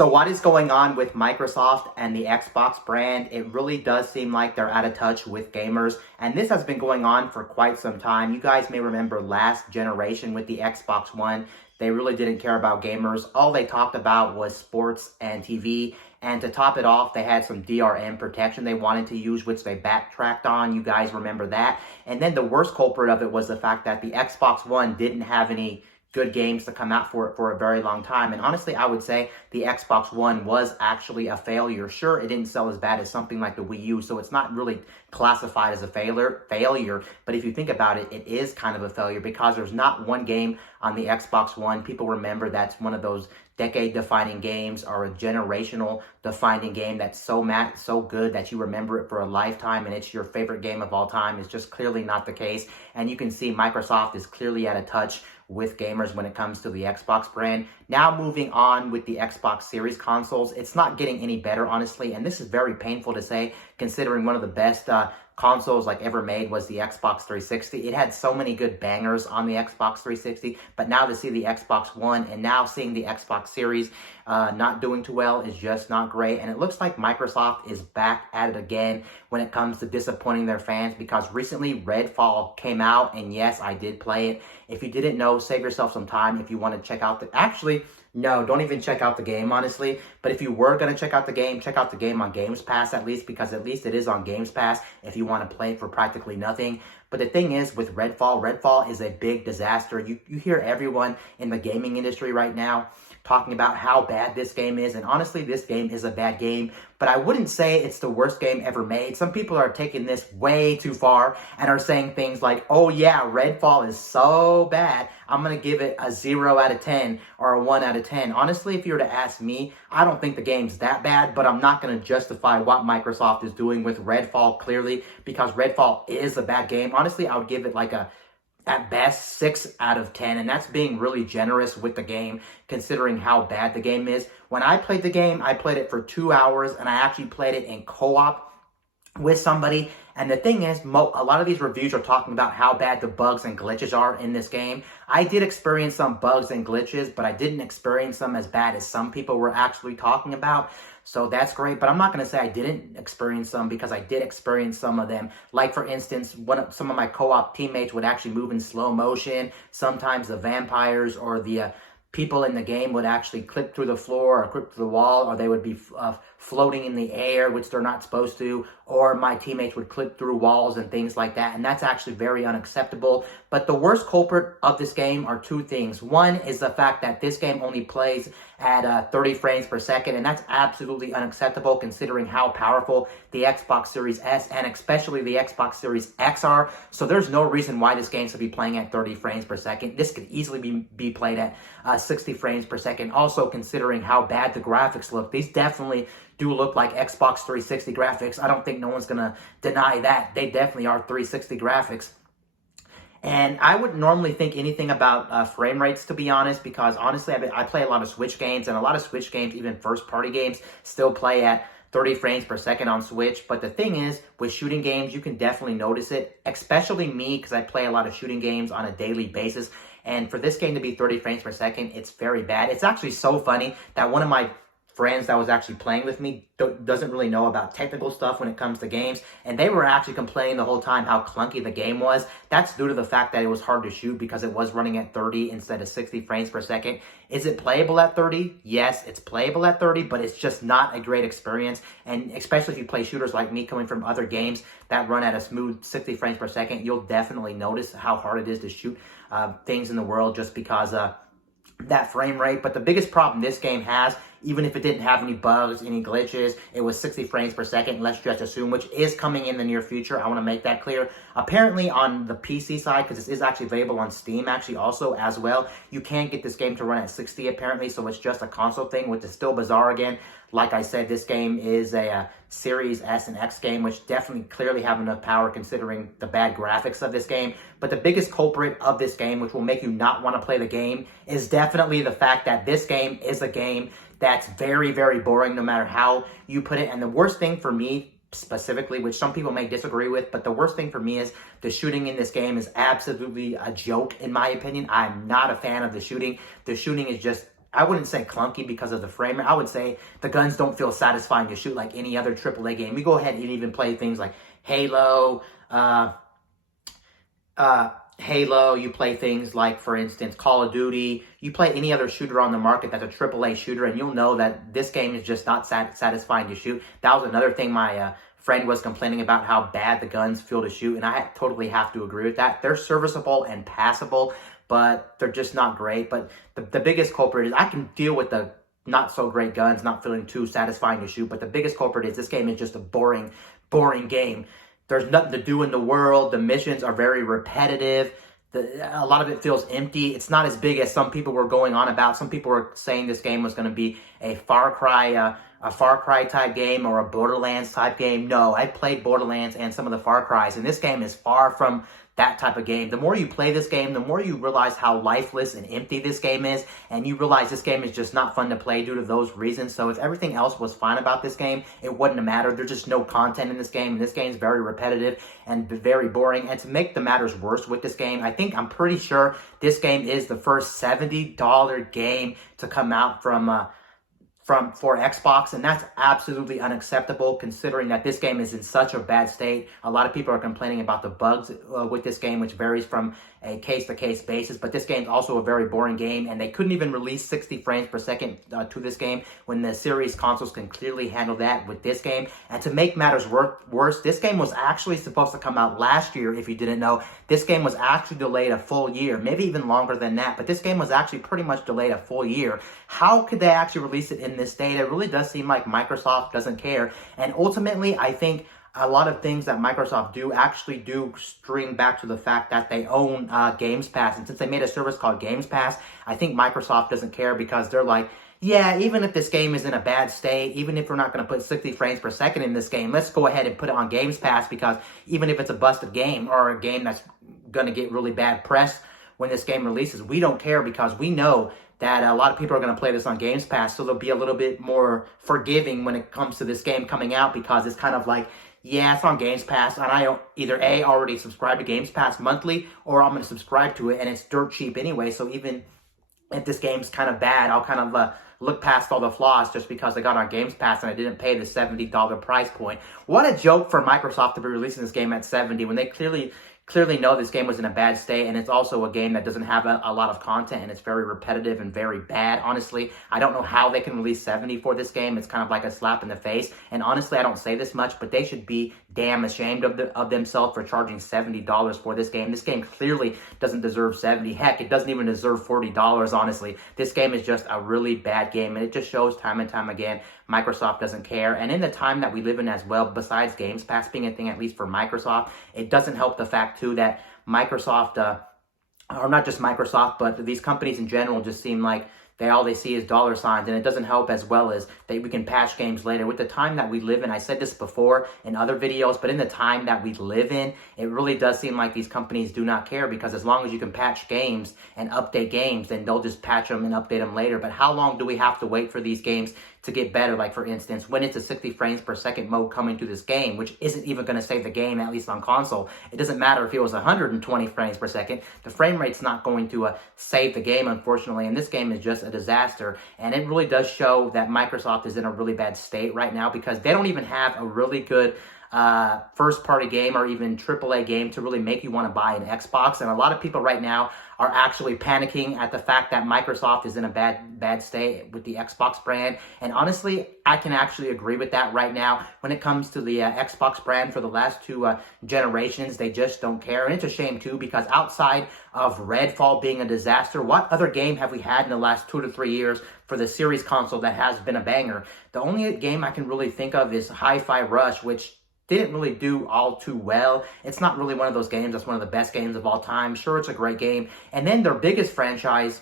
So what is going on with Microsoft and the Xbox brand? It really does seem like they're out of touch with gamers. And this has been going on for quite some time. You guys may remember last generation with the Xbox One. They really didn't care about gamers. All they talked about was sports and TV. And to top it off, they had some DRM protection they wanted to use, which they backtracked on. You guys remember that. And then the worst culprit of it was the fact that the Xbox One didn't have any good games to come out for it for a very long time. And honestly, I would say the Xbox One was actually a failure. Sure, it didn't sell as bad as something like the Wii U, so it's not really classified as a failure. But if you think about it, it is kind of a failure because there's not one game on the Xbox One people remember that's one of those decade-defining games or a generational-defining game that's so good that you remember it for a lifetime and it's your favorite game of all time. Is just clearly not the case. And you can see Microsoft is clearly out of touch with gamers when it comes to the Xbox brand. Now moving on with the Xbox Series consoles, it's not getting any better, honestly, and this is very painful to say considering one of the best consoles like ever made was the Xbox 360. It had so many good bangers on the Xbox 360, but now to see the Xbox One and now seeing the Xbox Series not doing too well is just not great. And it looks like Microsoft is back at it again when it comes to disappointing their fans, because recently Redfall came out, and yes, I did play it. If you didn't know, save yourself some time if you want to check out no, don't even check out the game, honestly. But if you were going to check out the game on Games Pass at least, because at least it is on Games Pass if you want to play it for practically nothing. But the thing is, with Redfall is a big disaster. You hear everyone in the gaming industry right now talking about how bad this game is. And honestly, this game is a bad game. But I wouldn't say it's the worst game ever made. Some people are taking this way too far and are saying things like, oh yeah, Redfall is so bad, I'm going to give it a 0 out of 10 or a 1 out of 10. Honestly, if you were to ask me, I don't think the game's that bad, but I'm not going to justify what Microsoft is doing with Redfall clearly, because Redfall is a bad game. Honestly, I would give it like at best 6 out of 10, and that's being really generous with the game considering how bad the game is. When I played the game, I played it for 2 hours, and I actually played it in co-op with somebody. And the thing is, a lot of these reviews are talking about how bad the bugs and glitches are in this game. I did experience some bugs and glitches, but I didn't experience them as bad as some people were actually talking about. So that's great, but I'm not going to say I didn't experience them, because I did experience some of them. Like, for instance, some of my co-op teammates would actually move in slow motion. Sometimes the vampires or the people in the game would actually clip through the floor or clip through the wall, or they would be floating in the air, which they're not supposed to, or my teammates would clip through walls and things like that, and that's actually very unacceptable. But the worst culprit of this game are two things. One is the fact that this game only plays at 30 frames per second, and that's absolutely unacceptable considering how powerful the Xbox Series S and especially the Xbox Series X are. So there's no reason why this game should be playing at 30 frames per second. This could easily be played at 60 frames per second. Also, considering how bad the graphics look, these definitely do look like Xbox 360 graphics. I don't think no one's going to deny that. They definitely are 360 graphics. And I wouldn't normally think anything about frame rates, to be honest, because honestly, I play a lot of Switch games, and a lot of Switch games, even first-party games, still play at 30 frames per second on Switch. But the thing is, with shooting games, you can definitely notice it, especially me, because I play a lot of shooting games on a daily basis. And for this game to be 30 frames per second, it's very bad. It's actually so funny that one of my friends that was actually playing with me doesn't really know about technical stuff when it comes to games, and they were actually complaining the whole time how clunky the game was. That's due to the fact that it was hard to shoot because it was running at 30 instead of 60 frames per second. Is it playable at 30? Yes, it's playable at 30, but it's just not a great experience. And especially if you play shooters like me coming from other games that run at a smooth 60 frames per second, you'll definitely notice how hard it is to shoot things in the world just because that frame rate. But the biggest problem this game has, even if it didn't have any bugs, any glitches, it was 60 frames per second, let's just assume, which is coming in the near future. I want to make that clear. Apparently on the PC side, because this is actually available on Steam actually also as well, you can't get this game to run at 60 apparently, so it's just a console thing, which is still bizarre again. Like I said, this game is a Series S and X game, which definitely clearly have enough power considering the bad graphics of this game. But the biggest culprit of this game, which will make you not want to play the game, is definitely the fact that this game is a game that's very, very boring no matter how you put it. And the worst thing for me specifically, which some people may disagree with, but the worst thing for me is the shooting in this game is absolutely a joke in my opinion. I'm not a fan of the shooting. The shooting is just I wouldn't say clunky because of the frame rate. I would say the guns don't feel satisfying to shoot like any other AAA game. We go ahead and even play things like Halo, Halo, you play things like, for instance, Call of Duty. You play any other shooter on the market that's a AAA shooter, and you'll know that this game is just not satisfying to shoot. That was another thing my friend was complaining about, how bad the guns feel to shoot, and I totally have to agree with that. They're serviceable and passable, but they're just not great. But the biggest culprit is, I can deal with the not so great guns not feeling too satisfying to shoot, but the biggest culprit is this game is just a boring game. There's nothing to do in the world. The missions are very repetitive. A lot of it feels empty. It's not as big as some people were going on about. Some people were saying this game was going to be a Far Cry type game or a Borderlands type game. No, I played Borderlands and some of the Far Cries, and this game is far from that type of game. The more you play this game, the more you realize how lifeless and empty this game is, and you realize this game is just not fun to play due to those reasons. So if everything else was fine about this game, it wouldn't have mattered. There's just no content in this game, and this game is very repetitive and very boring. And to make the matters worse with this game, I'm pretty sure this game is the first $70 game to come out for Xbox, and that's absolutely unacceptable considering that this game is in such a bad state. A lot of people are complaining about the bugs with this game, which varies from a case-to-case basis, but this game is also a very boring game, and they couldn't even release 60 frames per second to this game when the series consoles can clearly handle that with this game. And to make matters worse, this game was actually supposed to come out last year. If you didn't know, this game was actually delayed a full year, maybe even longer than that, but this game was actually pretty much delayed a full year. How could they actually release it in this state? It really does seem like Microsoft doesn't care, and ultimately, I think a lot of things that Microsoft do string back to the fact that they own Games Pass. And since they made a service called Games Pass, I think Microsoft doesn't care, because they're like, yeah, even if this game is in a bad state, even if we're not going to put 60 frames per second in this game, let's go ahead and put it on Games Pass, because even if it's a busted game or a game that's going to get really bad press when this game releases, we don't care, because we know that a lot of people are going to play this on Games Pass, so they'll be a little bit more forgiving when it comes to this game coming out, because it's kind of like, yeah, it's on Games Pass, and I either A, already subscribe to Games Pass monthly, or I'm going to subscribe to it, and it's dirt cheap anyway, so even if this game's kind of bad, I'll kind of look past all the flaws just because I got on Games Pass and I didn't pay the $70 price point. What a joke for Microsoft to be releasing this game at $70 when they clearly know this game was in a bad state, and it's also a game that doesn't have a lot of content, and it's very repetitive and very bad. Honestly, I don't know how they can release $70 for this game. It's kind of like a slap in the face, and honestly, I don't say this much, but they should be damn ashamed of themselves for charging $70 for this game. This game clearly doesn't deserve $70. Heck, it doesn't even deserve $40, honestly. This game is just a really bad game, and it just shows time and time again Microsoft doesn't care. And in the time that we live in as well, besides Games Pass being a thing, at least for Microsoft, it doesn't help the fact too that Microsoft, or not just Microsoft, but these companies in general just seem like all they see is dollar signs, and it doesn't help as well as that we can patch games later. With the time that we live in, I said this before in other videos, but in the time that we live in, it really does seem like these companies do not care, because as long as you can patch games and update games, then they'll just patch them and update them later. But how long do we have to wait for these games to get better? Like, for instance, when it's a 60 frames per second mode coming to this game, which isn't even going to save the game, at least on console. It doesn't matter if it was 120 frames per second. The frame rate's not going to save the game, unfortunately, and this game is just a disaster. And it really does show that Microsoft is in a really bad state right now, because they don't even have a really good first-party game or even AAA game to really make you want to buy an Xbox. And a lot of people right now are actually panicking at the fact that Microsoft is in a bad state with the Xbox brand. And honestly, I can actually agree with that right now. When it comes to the Xbox brand for the last two generations, they just don't care. And it's a shame too, because outside of Redfall being a disaster, what other game have we had in the last 2 to 3 years for the series console that has been a banger? The only game I can really think of is Hi-Fi Rush, which didn't really do all too well. It's not really one of those games that's one of the best games of all time. Sure, it's a great game. And then their biggest franchise,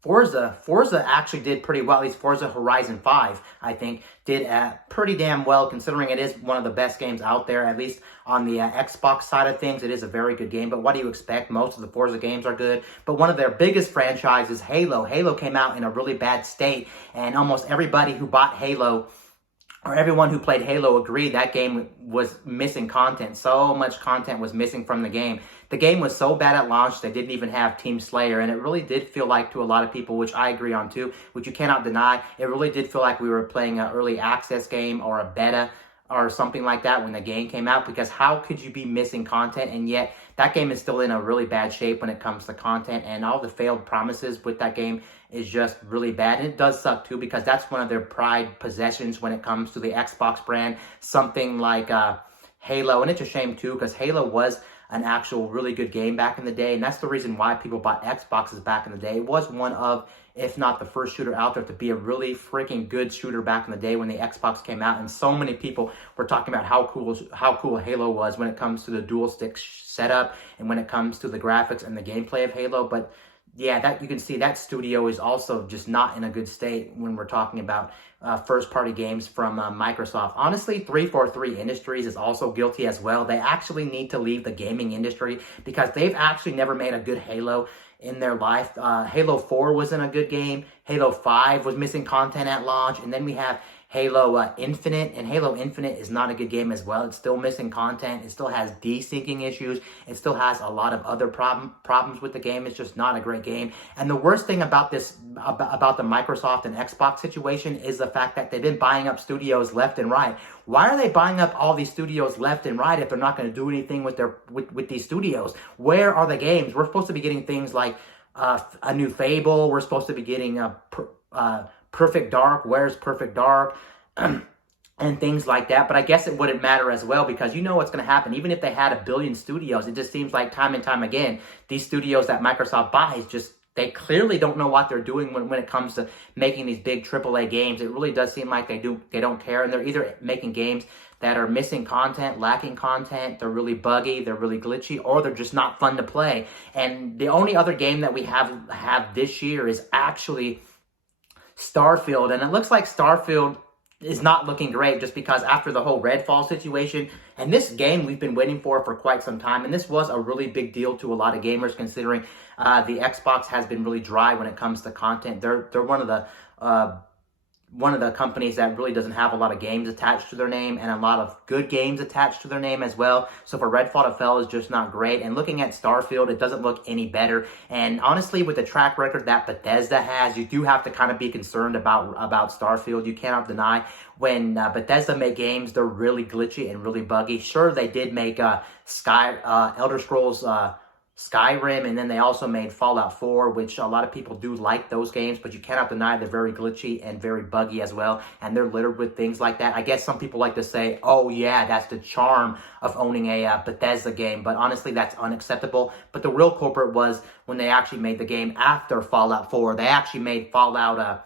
Forza actually did pretty well. At least Forza Horizon 5, I think, did pretty damn well, considering it is one of the best games out there. At least on the Xbox side of things, it is a very good game. But what do you expect? Most of the Forza games are good. But one of their biggest franchises, Halo. Halo came out in a really bad state, and almost everybody who bought Halo, or everyone who played Halo, agreed that game was missing content. So much content was missing from the game The game was so bad at launch, they didn't even have Team Slayer, and it really did feel like to a lot of people, which I agree on too, which you cannot deny, it really did feel like we were playing an early access game or a beta or something like that when the game came out, because how could you be missing content? And yet that game is still in a really bad shape when it comes to content, and all the failed promises with that game is just really bad. And it does suck too, because that's one of their pride possessions when it comes to the Xbox brand, something like Halo. And it's a shame too, because Halo was an actual really good game back in the day, and that's the reason why people bought Xboxes back in the day. It was one of, if not the first shooter out there to be a really freaking good shooter back in the day when the Xbox came out, and so many people were talking about how cool Halo was when it comes to the dual stick setup and when it comes to the graphics and the gameplay of Halo. But yeah, that you can see that studio is also just not in a good state when we're talking about first-party games from Microsoft. Honestly, 343 Industries is also guilty as well. They actually need to leave the gaming industry because they've actually never made a good Halo in their life. Halo 4 wasn't a good game. Halo 5 was missing content at launch. And then we have Halo Infinite, and Halo Infinite is not a good game as well. It's still missing content. It still has desyncing issues. It still has a lot of other problems with the game. It's just not a great game. And the worst thing about this, about the Microsoft and Xbox situation, is the fact that they've been buying up studios left and right. Why are they buying up all these studios left and right if they're not going to do anything with with these studios? Where are the games? We're supposed to be getting things like a new Fable. We're supposed to be getting Perfect Dark. Where's Perfect Dark? And things like that. But I guess it wouldn't matter as well, because you know what's going to happen. Even if they had 1 billion studios, it just seems like time and time again, these studios that Microsoft buys, just they clearly don't know what they're doing when it comes to making these big AAA games. It really does seem like they don't care, and they're either making games that are missing content, lacking content, they're really buggy, they're really glitchy, or they're just not fun to play. And the only other game that we have this year is actually Starfield, and it looks like Starfield is not looking great, just because after the whole Redfall situation, and this game we've been waiting for quite some time, and this was a really big deal to a lot of gamers, considering the Xbox has been really dry when it comes to content. They're one of the companies that really doesn't have a lot of games attached to their name, and a lot of good games attached to their name as well. So for Redfall to fail is just not great. And looking at Starfield, it doesn't look any better. And honestly, with the track record that Bethesda has, you do have to kind of be concerned about Starfield. You cannot deny when Bethesda make games, they're really glitchy and really buggy. Sure, they did make Elder Scrolls Skyrim, and then they also made Fallout 4, which a lot of people do like those games, but you cannot deny they're very glitchy and very buggy as well, and they're littered with things like that. I guess some people like to say, oh yeah, that's the charm of owning a Bethesda game, but honestly, that's unacceptable. But the real culprit was when they actually made the game after Fallout 4. They actually made Fallout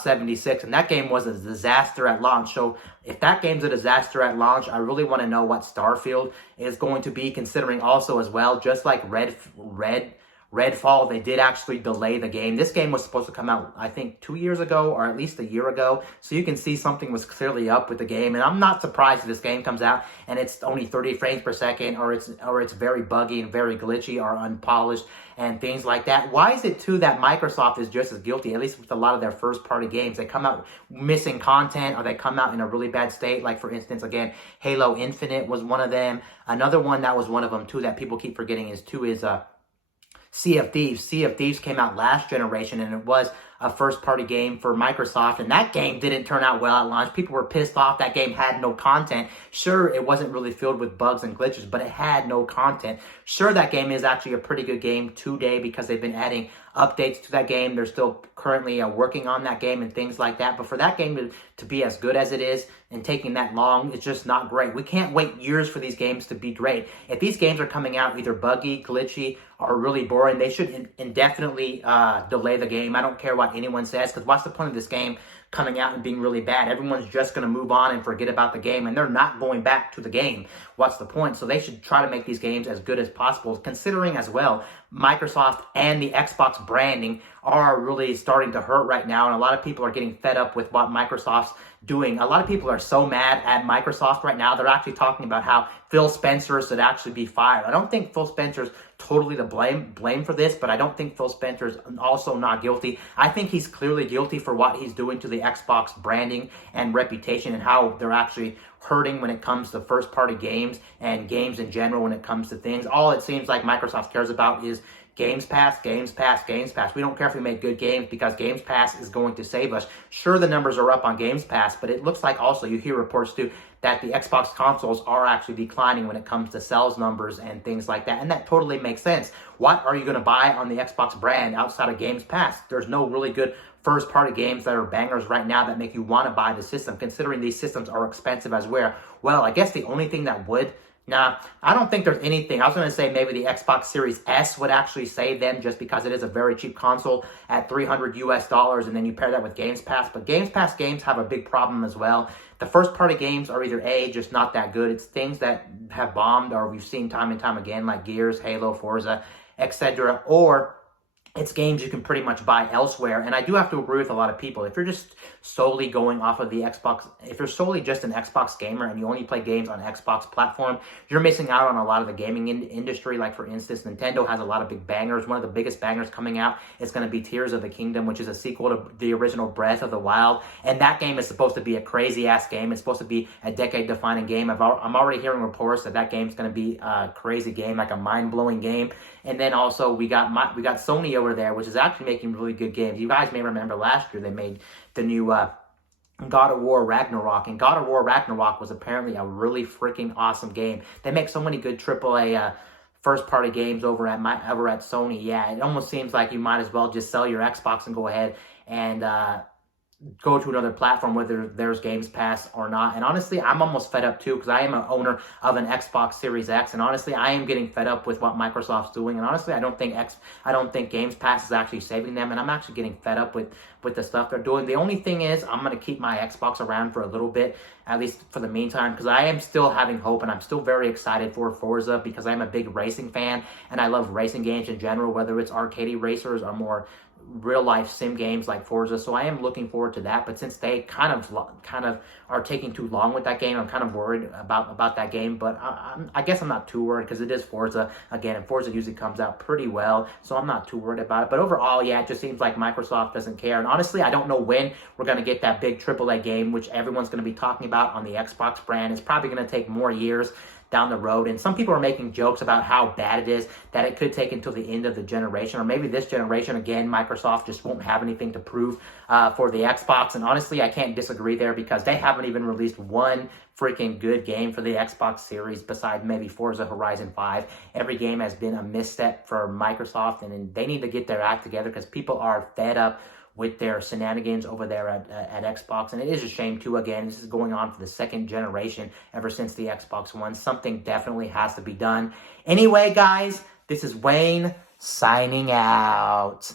76, and that game was a disaster at launch. So if that game's a disaster at launch, I really want to know what Starfield is going to be, considering also as well, just like Redfall, they did actually delay the game. This game was supposed to come out, I think, 2 years ago, or at least a year ago. So you can see something was clearly up with the game. And I'm not surprised if this game comes out and it's only 30 frames per second, or it's very buggy and very glitchy or unpolished and things like that. Why is it too that Microsoft is just as guilty, at least with a lot of their first party games? They come out missing content, or they come out in a really bad state. Like for instance, again, Halo Infinite was one of them. Another one that was one of them too that people keep forgetting is Sea of Thieves. Sea of Thieves came out last generation, and it was a first-party game for Microsoft, and that game didn't turn out well at launch. People were pissed off. That game had no content. Sure, it wasn't really filled with bugs and glitches, but it had no content. Sure, that game is actually a pretty good game today because they've been adding updates to that game. They're still currently working on that game and things like that. But for that game to be as good as it is and taking that long, it's just not great. We can't wait years for these games to be great. If these games are coming out either buggy, glitchy, or really boring, they should indefinitely delay the game. I don't care what anyone says, because what's the point of this game coming out and being really bad? Everyone's just going to move on and forget about the game, and they're not going back to the game. What's the point? So they should try to make these games as good as possible, considering as well Microsoft and the Xbox branding are really starting to hurt right now, and a lot of people are getting fed up with what Microsoft's doing. A lot of people are so mad at Microsoft right now. They're actually talking about how Phil Spencer should actually be fired. I don't think Phil Spencer's totally to blame for this, but I don't think Phil Spencer's also not guilty. I think he's clearly guilty for what he's doing to the Xbox branding and reputation, and how they're actually hurting when it comes to first-party games and games in general when it comes to things. All it seems like Microsoft cares about is Games Pass, Games Pass, Games Pass. We don't care if we make good games because Games Pass is going to save us. Sure, the numbers are up on Games Pass, but it looks like also you hear reports too that the Xbox consoles are actually declining when it comes to sales numbers and things like that. And that totally makes sense. What are you going to buy on the Xbox brand outside of Games Pass? There's no really good first-party games that are bangers right now that make you want to buy the system, considering these systems are expensive as well. Well, I guess the only thing that would... Now, I don't think there's anything. I was going to say maybe the Xbox Series S would actually save them just because it is a very cheap console at $300 US, and then you pair that with Games Pass. But Games Pass games have a big problem as well. The first-party games are either A, just not that good. It's things that have bombed or we've seen time and time again, like Gears, Halo, Forza, etc. Or it's games you can pretty much buy elsewhere. And I do have to agree with a lot of people. If you're just solely going off of the Xbox, if you're solely just an Xbox gamer and you only play games on Xbox platform, you're missing out on a lot of the gaming industry. Like, for instance, Nintendo has a lot of big bangers. One of the biggest bangers coming out is going to be Tears of the Kingdom, which is a sequel to the original Breath of the Wild. And that game is supposed to be a crazy-ass game. It's supposed to be a decade-defining game. I'm already hearing reports that that game's going to be a crazy game, like a mind-blowing game. And then also we got Sony over there, which is actually making really good games. You guys may remember last year they made the new God of War Ragnarok, and God of War Ragnarok was apparently a really freaking awesome game. They make so many good AAA first-party games over at Sony. Yeah, it almost seems like you might as well just sell your Xbox and go ahead and go to another platform, whether there's Games Pass or not. And honestly, I'm almost fed up too, because I am an owner of an Xbox Series X, and honestly, I am getting fed up with what Microsoft's doing. And honestly, I don't think Games Pass is actually saving them, and I'm actually getting fed up with the stuff they're doing. The only thing is, I'm going to keep my Xbox around for a little bit, at least for the meantime, because I am still having hope, and I'm still very excited for Forza, because I'm a big racing fan, and I love racing games in general, whether it's arcade racers or more real-life sim games like Forza. So I am looking forward to that, but since they kind of are taking too long with that game, I'm kind of worried about that game. But I guess I'm not too worried, because it is Forza again, and Forza usually comes out pretty well, so I'm not too worried about it. But overall, yeah, it just seems like Microsoft doesn't care. And honestly, I don't know when we're going to get that big AAA game, which everyone's going to be talking about on the Xbox brand. It's probably going to take more years down the road, and some people are making jokes about how bad it is, that it could take until the end of the generation, or maybe this generation again, Microsoft just won't have anything to prove for the Xbox. And honestly, I can't disagree there, because they haven't even released one freaking good game for the Xbox Series besides maybe Forza Horizon 5. Every game has been a misstep for Microsoft, and they need to get their act together, because people are fed up with their shenanigans over there at Xbox. And it is a shame too. Again, this is going on for the second generation ever since the Xbox One. Something definitely has to be done. Anyway, guys, this is Wayne signing out.